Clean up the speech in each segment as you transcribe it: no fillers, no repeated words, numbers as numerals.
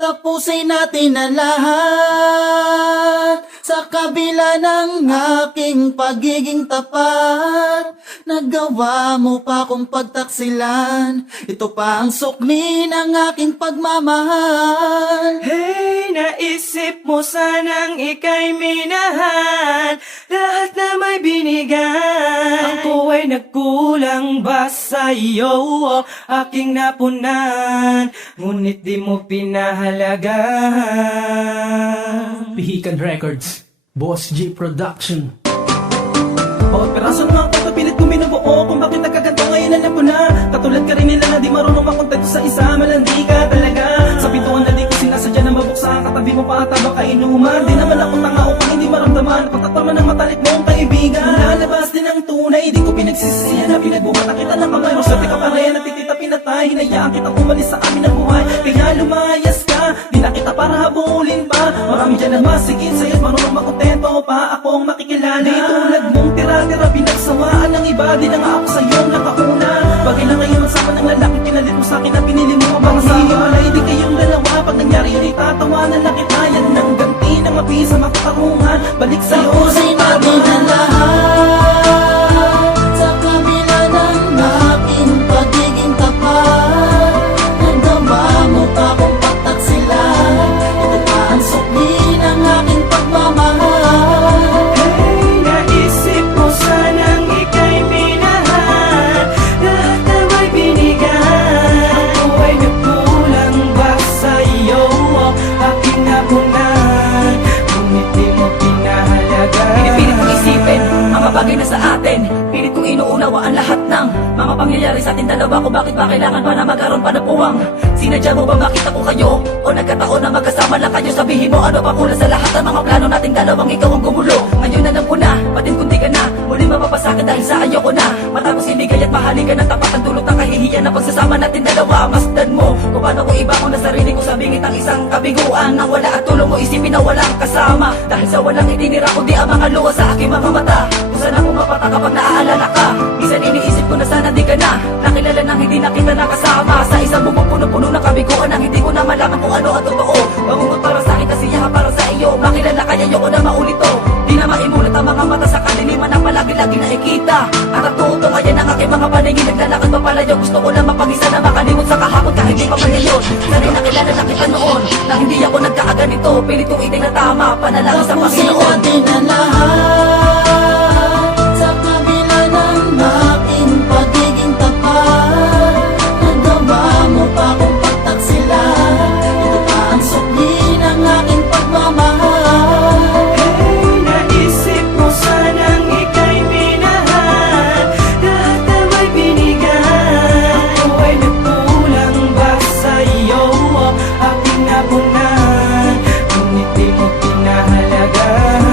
Tapusin natin ang lahat. Sa kabila ng aking pagiging tapat, nagawa mo pa kong pagtaksilan. Ito pa ang sukli ng aking pagmamahal. Hey, naisip mo sanang ika'y minahal, lahat na may binigay. Ako ay nagkulang ba sa'yo, aking napunan, ngunit di mo pinahalagahan. Pihikan Records, Boss G Production. Bawat peraso ng mga kwento pilit ko binubuo, kung bakit nagkaganto ngayon alam ko na. Katulad ka rin nila na di marunong makontento sa isa, malandi ka talaga. Sa pintuan na di ko sinasadya na mabuksan, katabi mo pa ata baka inuman. Di naman ako tanga upang hindi maramdaman, pagtatorma ng matalik mong kaibigan. Lalabas din ang tunay, di ko pinagsisisihan na pinagbuhat kita ng kamay. Maswerte ka pa rin at titita pinatay, hinayaan kitang umalis sa amin ang buhay. Kaya lumayas ka, di na kita para habulin pa. Marami dyan ang masigit sa'yo't marunong makontento pa akong makikilala. Di tulad mong tira-tira pinagsawaan ng iba, di na nga ako sa'yong nakauna. Bagay lang ngayon magsama ng lalaki, pinalit mo sa'kin at pinili mo ang baka sa'yo. Malay di kayong dalawa, pag nangyari yun itatawanan lang kita. Yan ng ganti ng mabisa makatarungan, balik sa'yo. Tapusin natin ang lahat. Sa kabila ng aking pagiging tapat, nagawa mo pa kong pagtaksilan. Ito pa ang sukli ng aking pagmamahal. Hey, naisip mo sanang ika'y minahal, lahat na may binigay. Ako ay nagkulang ba sa'yo, aking napunan, ngunit di mo pinahalagan. Pinipilit kong isipin mga bagay na sa atin, pilit kong inuunawaan lahat ng mga pangyayari sa ating dalawa. Kung bakit ba kailangan pa na magkaroon pa ng puwang? Sinadya mo ba makita ko kayo? O nagkataon na magkasama lang kayo? Sabihin mo ano pa kulang sa lahat ng mga plano nating dalawang ikaw ang gumulo. Ngayon alam ko na, patin kundi ka na, muli mapapasakit dahil sa ayoko na. Matapos ibigay at mahalin ka ng tapat, ang dulot ng kahihiyan na pagsasama natin dalawa. Masdan mo kung paano ko iba ko na sarili ko sa bingit ang isang kabiguan. Nang wala at tulong mo isipin na walang kasama, dahil sa walang itinira ko di ang mga luha sa aking mga mata. Kung saan ako mapata kapag naaalala ka, minsan iniisip ko na sana di ka na nakilala nang hindi na kita nakasama. Sa isang bubong puno-puno ng kabiguan nang hindi ko na malaman kung ano ang totoo. Bangungot para sa akin, kasiyahan para sa iyo. Makilala kaya ayoko na maulito, di na maimulat ang mga mata sa kaliliman na palagi-lagi nakikita. At ang tuto ngayon ang aking mga paningin, naglalakad pa palayo. Gusto ko na mapag-isa na makalimot sa kahapon kahit di pa man ngayon. Sana'y nakilala na kita noon, na hindi ako nagkakaganito. Pilit kong itinatama, panalangin sa Tapusin Panginoon. natin ang lahat. Sa kabila ng aking pagiging tapat, nagawa mo pa kong pagtaksilan. Ito pa ang sukli ng aking pagmamahal. Hey, naisip mo sanang ika'y minahal, lahat na may binigay. Ako ay nagkulang ba sa'yo, aking napunan, ngunit di mo pinahalagan.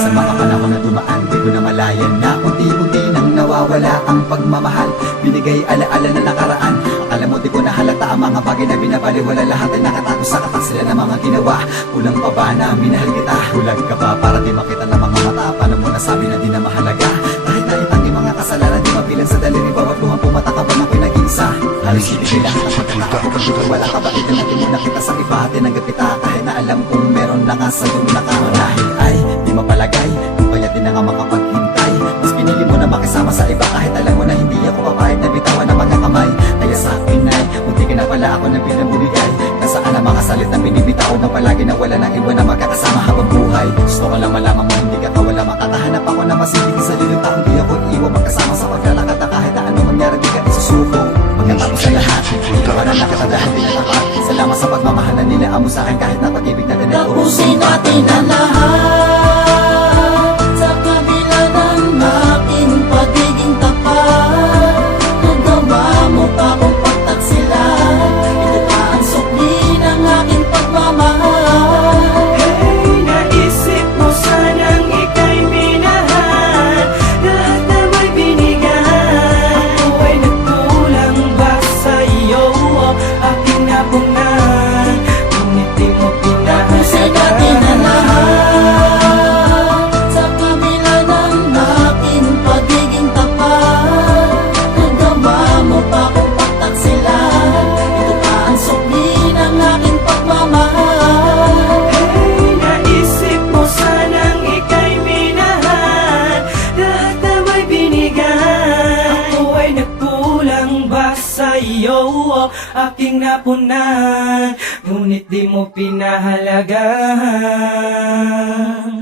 Sa mga panahon na dumaan, di ko na malayan na unti-unti nang nawawala ang pagmamahal. Binigay alaala na nakaraan, akala mo di ko nahalata ang mga bagay na binabaliwala. Lahat ay nakatago sa katak sila ng mga ginawa. Kulang pa ba na minahal kita? Kulang ka ba para di makita ng mga mata? Paano mo nasabi na di na mahalaga? Kahit na itanggi mga kasalanan, di mapilan sa daliri. Bawat luhang pumata ka ba ng pinag-isa? Halos ibigay lahat ang pagkakako. Pag wala ka ba itinagin mo na kita sa iba? Tinanggap kita kahit na alam kong meron na nga sa'yong nakamarahil ay di mapalagay, kung kaya din na nga makapaghintay. Mas pinili mo na makisama sa iba kahit alam mo na hindi ako papayag na bitawan ng mga kamay. Kaya sa akin ay munti ka na pala ako ng pinamumigay. Nasaan ang mga salit na binibitaw na palagi na wala nang iwan na magkakasama habang buhay. Gusto ko lang malaman mo hindi ka kawala, makakahanap ako na masigit sa lilong taong di ako iiwan magkasama sa paglalakad na kahit na anong mangyari di ka isusuko. Pagkatapos sa lahat, iiwanan na kita dahil di na tapat. Salamat sa pagmamahal na nilaan mo sa akin kahit na pag-ibig na ganito. Tapusin natin ang lahat. Sa kabila ng aking pagiging tapat, nagawa mo pa kong pagtaksilan. Ito pa ang sukli ng aking pagmamahal. Hey, naisip mo sanang ika'y minahal, lahat na may binigay. Ako ay nagkulang ba sa'yo, aking napunan, ngunit di mo Tapusin natin ang pinahalagan. lahat. sa iyo, aking napunan, ngunit di mo pinahalagahan.